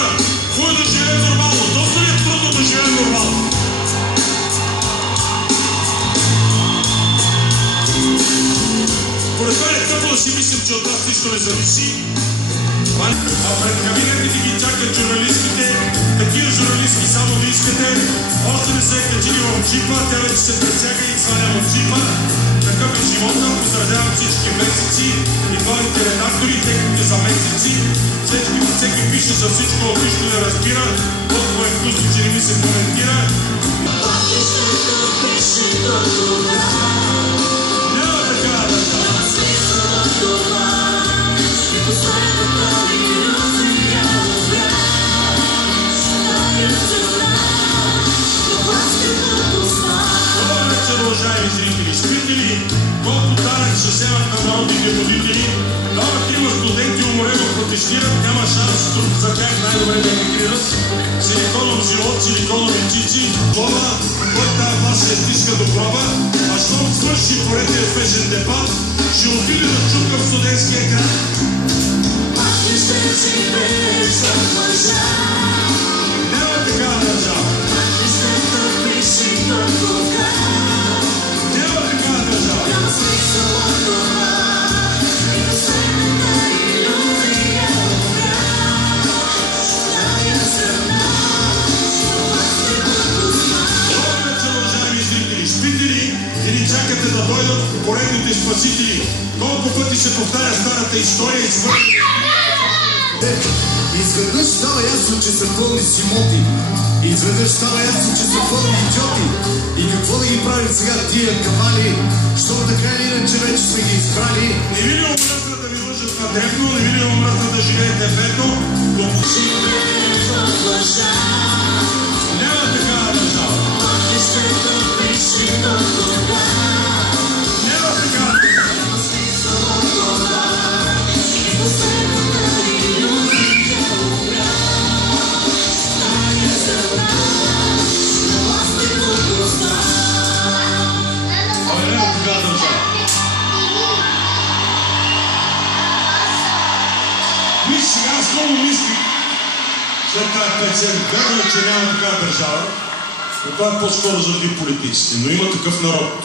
хора, кой да живее нормално? Доста ли е трудно да живее нормално? Поред мен е тъпо да си мислим, че от нас нищо не зависи. А пред кабинетите ги чакат журналистите, такива журналистки само да искате. Още не се е качили в джипа, тя вече се пресяга и сваля в джипа. Такъв е живота, поздравявам всички месеци и главните редактори, техните заместници. Всеки пише за всичко, нищо не разбира, толкова е вкусно, че не ми се коментира. Няма такава държава. Добър вечер, уважаеми зрители! Спите ли колко данък ще вземат на народните водители? Дават има студенти уморено протестират, няма шанс за тях най-добре да емигрират. Силиконов живот, силиконови цици, това, който тази власт се стиска до гроба, а щом свърши поредния успешен дебат, ще отиде да чука в студентския град. Няма такава държава. Няма такава държава. Спите ли или чакате да дойдат поредните спасители? Колко пъти се повтаря старата история и свърши? Изведнъж става ясно, че са пълни симоти. Изведнъж става ясно, че са пълни идиоти. И какво да ги правим сега тия кавали? Защото така или иначе вече сме ги избрали. Не ви ли омръзна да ви лъжат на дребно? Не ви ли омръзна да живеете бедно? Няма такава държава. Няма такава държава. Виж, сега аз много мислих след тази песен, вярно, че няма такава държава, но това е по-скоро заради политиците, но има такъв народ.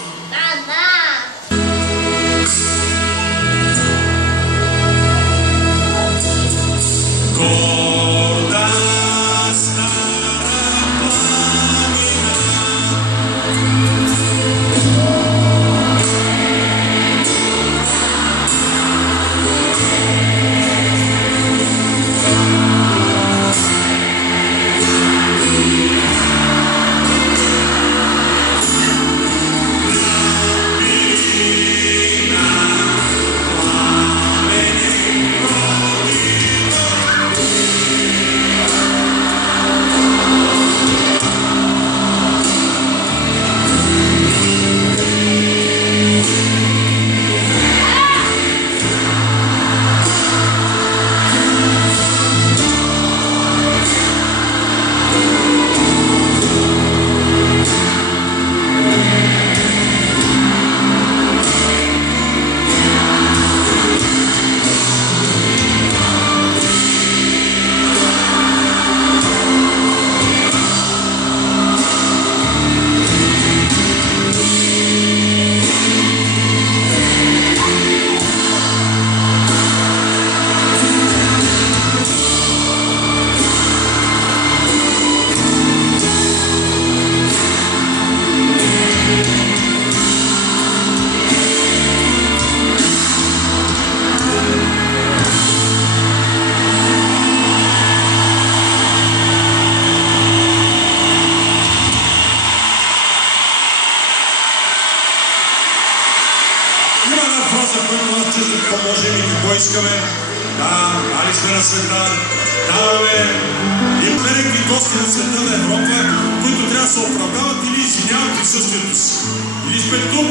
какво можем и какво искаме. Да, дали сме на света, даваме и велики гости на света на Европа, които трябва да се оправдават или извиняват присъствието си. Или сме тук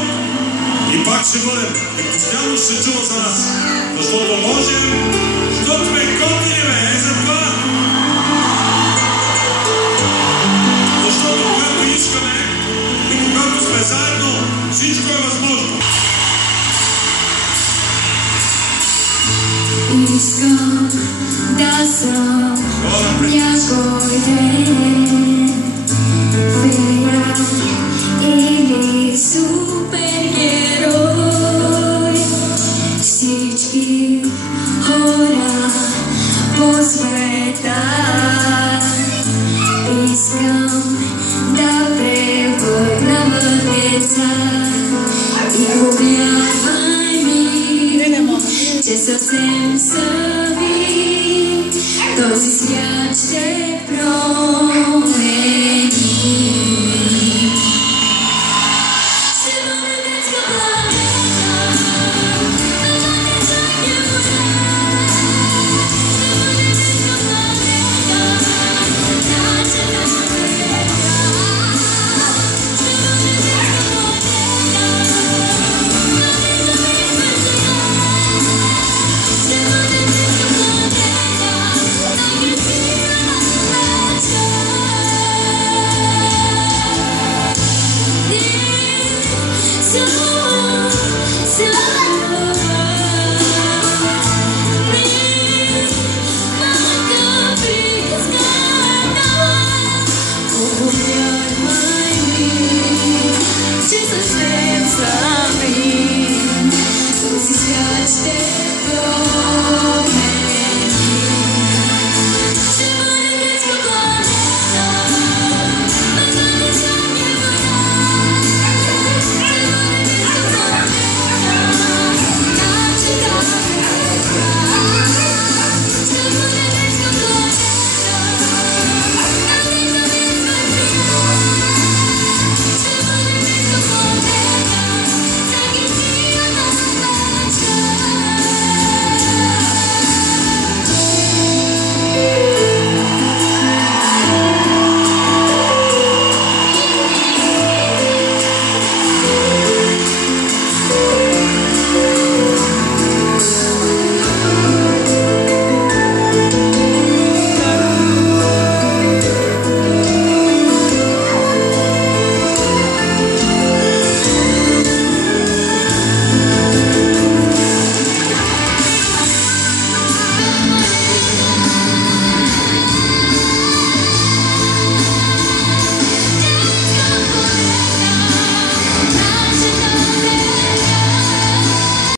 и пак ще бъдем. И постоянно ще се чува за нас. Защото можем, защото сме готини, бе, за това. Защото когато искаме и когато сме заедно, всичко е възможно. Искам да съм някой ден фея или супергерой. Всички хора по света искам да превърна в деца. И повярвай ми, че съвсем